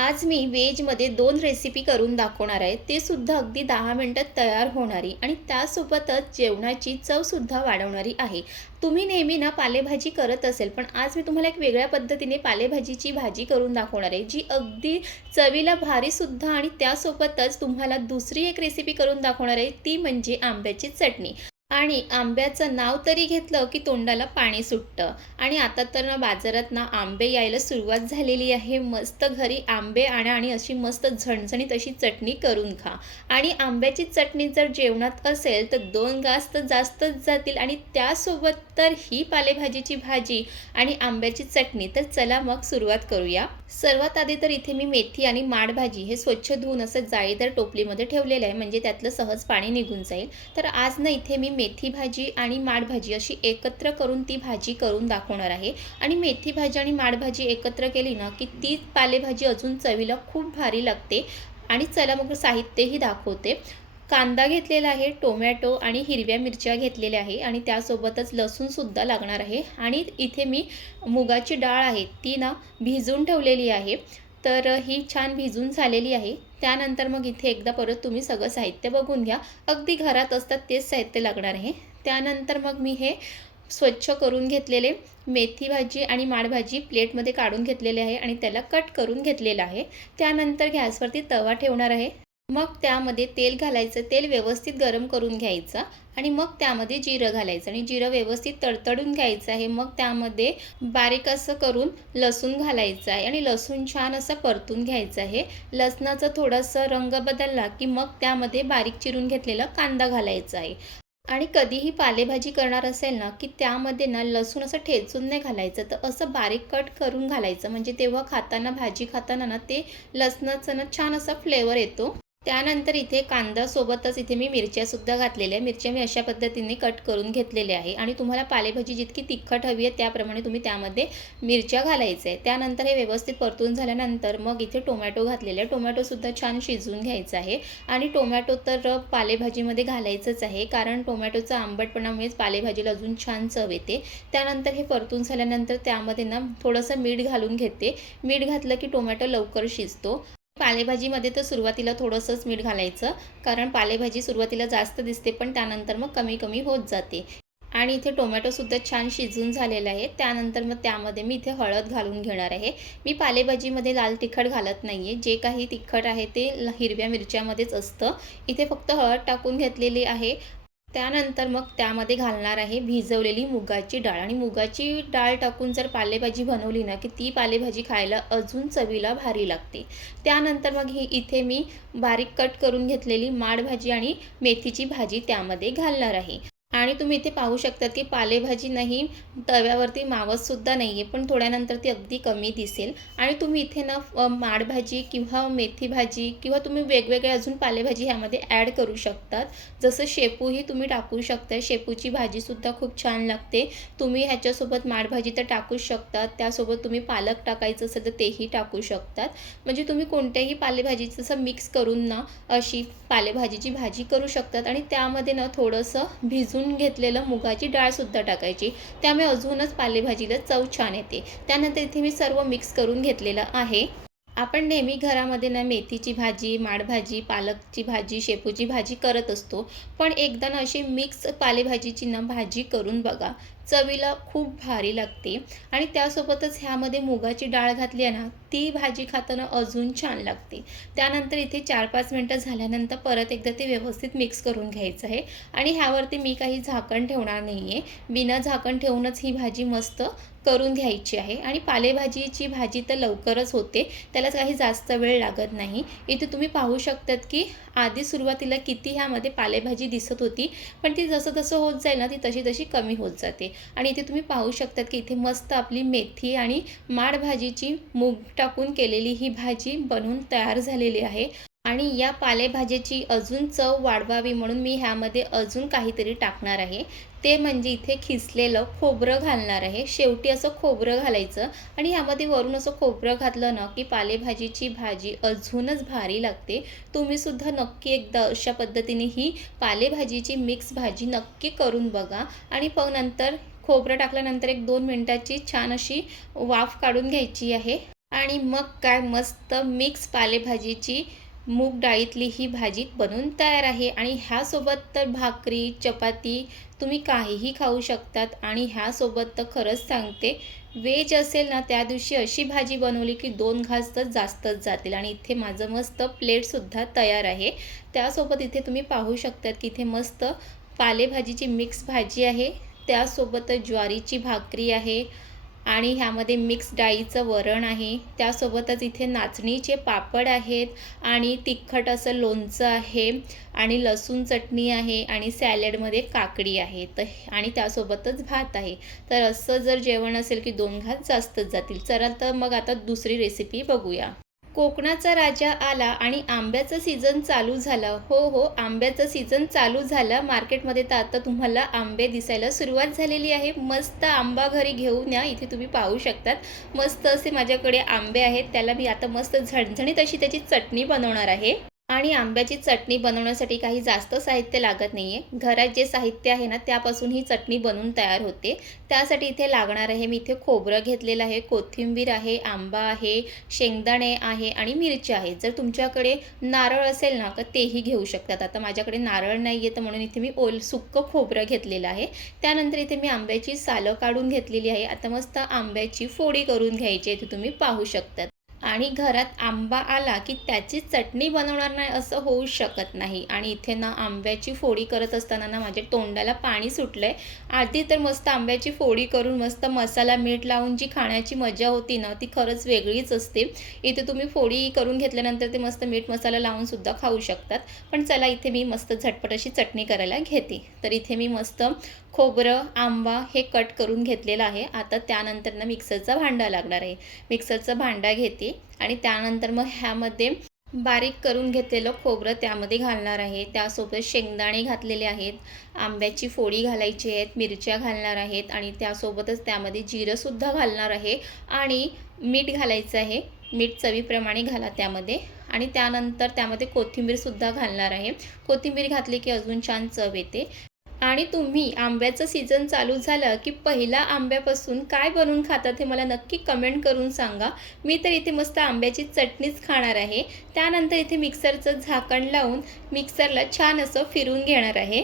आज मी व्हेजमध्ये 2 रेसिपी करून दाखवणार आहे. ते सुद्धा अगदी 10 मिनिटात तयार होणारी आणि त्यासोबतच जेवणाची चवसुद्धा वाढवणारी आहे. तुम्ही नेहमी ना पालेभाजी करत असेल, पण आज मी तुम्हाला एक वेगळ्या पद्धतीने पालेभाजीची भाजी करून दाखवणार आहे, जी अगदी चवीला भारीसुद्धा आणि त्यासोबतच तुम्हाला दुसरी एक रेसिपी करून दाखवणार आहे, ती म्हणजे आंब्याची चटणी. आणि आंब्याचं नाव तरी घेतलं की तोंडाला पाणी सुटतं. आणि आता तर ना बाजारात ना आंबे यायला सुरुवात झालेली आहे. मस्त घरी आंबे आणा आणि अशी मस्त झणझणीत अशी चटणी करून खा. आणि आंब्याची चटणी जर जेवणात असेल तर 2 घास तर जास्तच जातील आणि त्यासोबत तर ही पालेभाजीची भाजी आणि आंब्याची चटणी. तर चला मग सुरुवात करूया. सर्वात आधी तर इथे मी मेथी आणि माठ भाजी हे स्वच्छ धुवून असं जाळीदार टोपलीमध्ये ठेवलेलं आहे, म्हणजे त्यातलं सहज पाणी निघून जाईल. तर आज ना इथे मी मेथी भाजी आणि माठ भाजी अशी एकत्र करून ती भाजी करून दाखवणार आहे. आणि मेथी भाजी आणि माठ भाजी एकत्र केली ना की ती पालेभाजी अजून चवीला खूप भारी लागते. आणि चला मग साहित्यही दाखवते. कांदा घेतलेला आहे, टोमॅटो आणि हिरव्या मिरच्या घेतलेल्या आहे आणि त्यासोबतच लसूणसुद्धा लागणार आहे. आणि इथे मी मुगाची डाळ आहे ती ना भिजवून ठेवलेली आहे. तर ही छान भिजून झालेली आहे. त्यानंतर मग इथे एकदा परत तुम्ही सगळं साहित्य बघून घ्या. अगदी घरात असतात तेच साहित्य लागणार आहे. त्यानंतर मग मी हे स्वच्छ करून घेतलेले मेथी भाजी आणि माठ भाजी प्लेटमध्ये काढून घेतलेले आहे आणि त्याला कट करून घेतलेलं आहे. त्यानंतर गॅसवरती तवा ठेवणार आहे. मग त्यामध्ये तेल घालायचं. तेल व्यवस्थित गरम करून घ्यायचं आणि मग त्यामध्ये जिरं घालायचं आणि जिरं व्यवस्थित तडतडून घ्यायचं आहे. मग त्यामध्ये बारीक असं करून लसूण घालायचं आहे आणि लसूण छान असं परतून घ्यायचं आहे. लसणाचा थोडासा रंग बदलला की मग त्यामध्ये बारीक चिरून घेतलेला कांदा घालायचा आहे. आणि कधीही पालेभाजी करणार असेल ना की त्यामध्ये ना लसूण असं ठेचून नाही घालायचं, तर असं बारीक कट करून घालायचं, म्हणजे तेव्हा खाताना भाजी खाताना ना ते लसणाचं ना छान असा फ्लेवर येतो. त्यानंतर इथे कांद्यासोबतच इथे मी मिरच्यासुद्धा घातलेल्या आहे. मिरच्या मी अशा पद्धतीने कट करून घेतलेल्या आहे आणि तुम्हाला पालेभाजी जितकी तिखट हवी आहे त्याप्रमाणे तुम्ही त्यामध्ये मिरच्या घालायच्या आहे. त्यानंतर हे व्यवस्थित परतून झाल्यानंतर मग इथे टोमॅटो घातलेले आहे. टोमॅटोसुद्धा छान शिजवून घ्यायचं आहे आणि टोमॅटो तर पालेभाजीमध्ये घालायचंच आहे, कारण टोमॅटोचा आंबटपणामुळेच पालेभाजीला अजून छान चव येते. त्यानंतर हे परतून झाल्यानंतर त्यामध्ये ना थोडंसं मीठ घालून घेते. मीठ घातलं की टोमॅटो लवकर शिजतो. पालेभाजीमध्ये तर सुरुवातीला थोडंसंच मीठ घालायचं, कारण पालेभाजी सुरुवातीला जास्त दिसते पण त्यानंतर मग कमी कमी होत जाते. आणि इथे टोमॅटोसुद्धा छान शिजून झालेला आहे. त्यानंतर मग त्यामध्ये मी इथे हळद घालून घेणार आहे. मी पालेभाजीमध्ये लाल तिखट घालत नाही आहे. जे काही तिखट आहे ते हिरव्या मिरच्यामध्येच असतं. इथे फक्त हळद टाकून घेतलेली आहे. त्यानंतर मग त्यामध्ये घालणार आहे भिजवलेली मुगाची डाळ. आणि मुगाची डाळ टाकून जर पालेभाजी बनवली ना की ती पालेभाजी खायला अजून चवीला भारी लागते. त्यानंतर मग इथे मी बारीक कट करून घेतलेली माठ भाजी आणि मेथीची भाजी त्यामध्ये घालणार आहे. आणि तुम्ही इथे पाहू शकता की पालेभाजी नाही तव्यावरती मावतसुद्धा नाही आहे, पण थोड्यानंतर ती अगदी कमी दिसेल. आणि तुम्ही इथे ना माठ भाजी किंवा मेथी भाजी किंवा तुम्ही वेगवेगळे अजून पालेभाजी ह्यामध्ये ॲड करू शकतात. जसं शेपूही तुम्ही टाकू शकता. शेपूची भाजीसुद्धा खूप छान लागते. तुम्ही ह्याच्यासोबत माठ भाजी तर टाकूच शकतात. त्यासोबत तुम्ही पालक टाकायचं असेल तर तेही टाकू शकतात. म्हणजे तुम्ही कोणत्याही पालेभाजीचं असं मिक्स करून ना अशी पालेभाजीची भाजी करू शकतात. आणि त्यामध्ये ना थोडंसं भिजून घेतलेलं मुगाची डाळसुद्धा टाकायची, त्यामुळे अजूनच पालेभाजीला चव छान येते. त्यानंतर इथे मी सर्व मिक्स करून घेतलेलं आहे. आपण नेहमी घरामध्ये ना मेथीची भाजी, माठ भाजी, पालकची भाजी, शेपूची भाजी करत असतो, पण एकदा ना अशी मिक्स पालेभाजीची ना भाजी करून बघा. चवीला खूप भारी लागते. आणि त्यासोबतच ह्यामध्ये मुगाची डाळ घातली आहे ना, ती भाजी खाताना अजून छान लागते. त्यानंतर इथे 4-5 मिनटं झाल्यानंतर परत एकदा ते व्यवस्थित मिक्स करून घ्यायचं आहे. आणि ह्यावरती मी काही झाकण ठेवणार नाही आहे. बिना झाकण ठेवूनच ही भाजी मस्त करून घ्यायची आहे. आणि पालेभाजीची भाजी तर लवकरच होते, त्याला काही जास्त वेळ लागत नाही. इथे तुम्ही पाहू शकतात की आधी सुरुवातीला किती ह्यामध्ये पालेभाजी दिसत होती, पण ती जसं जसं होत जाईल ना ती तशी तशी कमी होत जाते. आणि इथे तुम्ही पाहू शकतात की इथे मस्त आपली मेथी आणि माठ भाजीची मूग टाकून केलेली ही भाजी बनवून तयार झालेली आहे. आणि या पालेभाजीची अजून चव वाढवावी म्हणून मी ह्यामध्ये अजून काहीतरी टाकणार आहे. ते म्हणजे इथे खिसलेलं खोबरं घालणार आहे. शेवटी असं खोबरं घालायचं आणि ह्यामध्ये वरून असं खोबरं घातलं ना की पालेभाजीची भाजी अजूनच भारी लागते. तुम्हीसुद्धा नक्की एकदा अशा पद्धतीने ही पालेभाजीची मिक्स भाजी नक्की करून बघा. आणि नंतर खोबरं टाकल्यानंतर 1-2 मिनिटाची छान अशी वाफ काढून घ्यायची आहे. आणि मग काय मस्त मिक्स पालेभाजीची मूग डाळीतली ही भाजी बनून तयार आहे आणि ह्यासोबत तर भाकरी, चपाती तुम्ही काहीही खाऊ शकतात आणि ह्यासोबत तर खरंच सांगते व्हेज असेल ना त्या दिवशी अशी भाजी बनवली की 2 घास तर जास्तच जातील आणि इथे माझं मस्त प्लेटसुद्धा तयार आहे. त्यासोबत इथे तुम्ही पाहू शकतात की इथे मस्त पालेभाजीची मिक्स भाजी आहे. त्यासोबतच ज्वारीची भाकरी आहे आणि ह्यामध्ये मिक्स डाळीचं वरण आहे. त्यासोबतच इथे नाचणीचे पापड आहेत आणि तिखट असं लोणचं आहे आणि लसूण चटणी आहे आणि सॅलडमध्ये काकडी आहे. आणि त्यासोबतच भात आहे. तर असं जर जेवण असेल की 2 घास जास्तच जातील. चला तर मग आता दुसरी रेसिपी बघूया. कोकणाचा राजा आला आणि आंब्याचं सीझन चालू झालं. हो, हो, आंब्याचं सीझन चालू झालं. मार्केटमध्ये तर आता तुम्हाला आंबे दिसायला सुरुवात झालेली आहे. मस्त आंबा घरी घेऊन या. इथे तुम्ही पाहू शकतात. मस्त असे माझ्याकडे आंबे आहेत. त्याला मी आता मस्त झणझणीत अशी त्याची चटणी बनवणार आहे. आणि आंब्याची चटणी बनवण्यासाठी काही जास्त साहित्य लागत नाही आहे. घरात जे साहित्य आहे ना, त्यापासून ही चटणी बनवून तयार होते. त्यासाठी इथे लागणार आहे, मी इथे खोबरं घेतलेलं आहे, कोथिंबीर आहे, आंबा आहे, शेंगदाणे आहे आणि मिरच्या आहेत. जर तुमच्याकडे नारळ असेल ना, तर तेही घेऊ शकतात. आता माझ्याकडे नारळ नाही आहे, तर म्हणून इथे मी सुक्कं खोबरं घेतलेलं आहे. त्यानंतर इथे मी आंब्याची सालं काढून घेतलेली आहे. आता मस्त आंब्याची फोडी करून घ्यायची आहे, ती तुम्ही पाहू शकतात. आणि घरात आंबा आला की त्याची चटणी बनवणार नाही असं होऊ शकत नाही. आणि इथे ना आंब्याची फोडी करत असताना ना माझ्या तोंडाला पाणी सुटलं आहे. आधी तर मस्त आंब्याची फोडी करून मस्त मसाला मीठ लावून जी खाण्याची मजा होती ना ती खरंच वेगळीच असते. इथे तुम्ही फोडी करून घेतल्यानंतर ते मस्त मीठ मसाला लावूनसुद्धा खाऊ शकतात. पण चला इथे मी मस्त झटपट अशी चटणी करायला घेते. तर इथे मी मस्त खोबरं, आंबा हे कट करून घेतलेलं आहे. आता त्यानंतर ना मिक्सरचा भांडा लागणार आहे. मिक्सरचा भांडा घेते आणि त्यानंतर मग ह्यामध्ये बारीक करून घेतलेलं खोबरं त्यामध्ये घालणार आहे. त्यासोबत शेंगदाणे घातलेले आहेत, आंब्याची फोडी घालायची आहेत, मिरच्या घालणार आहेत आणि त्यासोबतच त्यामध्ये जिरंसुद्धा घालणार आहे आणि मीठ घालायचं आहे. मीठ चवीप्रमाणे घाला त्यामध्ये आणि त्यानंतर त्यामध्ये कोथिंबीरसुद्धा घालणार आहे. कोथिंबीर घातली की अजून छान चव येते. आणि तुम्ही आंब्याचं सीझन चालू झालं की पहिला आंब्यापासून काय बनवून खातात हे मला नक्की कमेंट करून सांगा. मी तर इथे मस्त आंब्याची चटणीच खाणार आहे. त्यानंतर इथे मिक्सरचं झाकण लावून मिक्सरला छान असं फिरवून घेणार आहे.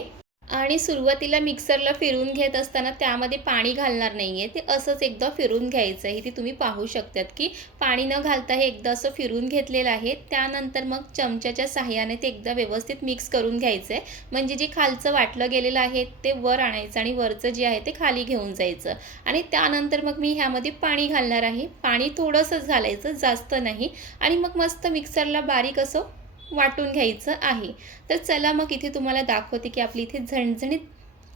आणि सुरुवातीला मिक्सरला फिरवून घेत असताना त्यामध्ये पाणी घालणार नाही आहे. ते असंच एकदा फिरवून घ्यायचं आहे. इथे तुम्ही पाहू शकतात की पाणी न घालता हे एकदा असं फिरवून घेतलेलं आहे. त्यानंतर मग चमच्याच्या साहाय्याने ते एकदा व्यवस्थित मिक्स करून घ्यायचं आहे. म्हणजे जे खालचं वाटलं गेलेलं आहे ते वर आणायचं आणि वरचं जे आहे ते खाली घेऊन जायचं. आणि त्यानंतर मग मी ह्यामध्ये पाणी घालणार आहे. पाणी थोडंसंच घालायचं, जास्त नाही. आणि मग मस्त मिक्सरला बारीक असं वाटून घ्यायचं आहे. तर चला मग इथे तुम्हाला दाखवते की आपली इथे झणझणीत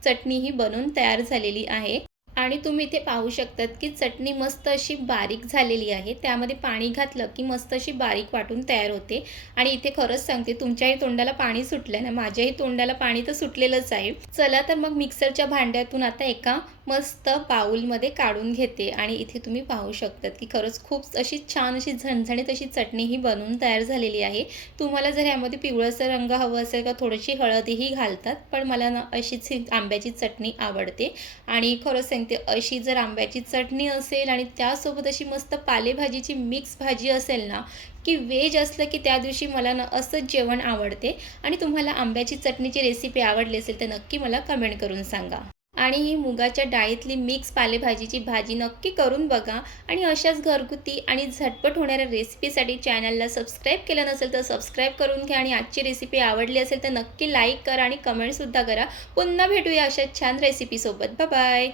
चटणी ही बनवून तयार झालेली आहे. आणि तुम्ही इथे पाहू शकतात की चटणी मस्त अशी बारीक झालेली आहे. त्यामध्ये पाणी घातलं की मस्त अशी बारीक वाटून तयार होते. आणि इथे खरंच सांगते तुमच्याही तोंडाला पाणी सुटलं ना, माझ्याही तोंडाला पाणी तर सुटलेलंच आहे. चला तर मग मिक्सरच्या भांड्यातून आता एका मस्त बाउलमध्ये काढून घेते आणि इथे तुम्ही पाहू शकतात की खरंच खूप अशी छान अशी झणझणीत अशी चटणी ही बनवून तयार झालेली आहे. तुम्हाला जर ह्यामध्ये पिवळसर रंग हवं असेल का थोडीशी हळदही घालतात, पण मला ना अशीच ही आंब्याची चटणी आवडते. आणि खरंच सांगते अशी जर आंब्याची चटणी असेल आणि त्यासोबत अशी मस्त पालेभाजीची मिक्स भाजी असेल ना, की व्हेज असलं की त्या दिवशी मला ना असंच जेवण आवडते. आणि तुम्हाला आंब्याची चटणीची रेसिपी आवडली असेल तर नक्की मला कमेंट करून सांगा. आणि ही मुगाच्या डाळीतली मिक्स पालेभाजीची भाजी नक्की करून बघा. आणि अशाच घरगुती आणि झटपट होणाऱ्या रेसिपीसाठी चॅनलला सबस्क्राईब केलं नसेल तर सबस्क्राईब करून घ्या. आणि आजची रेसिपी आवडली असेल तर नक्की लाईक करा आणि कमेंटसुद्धा करा. पुन्हा भेटूया अशा छान रेसिपीसोबत. Bye bye.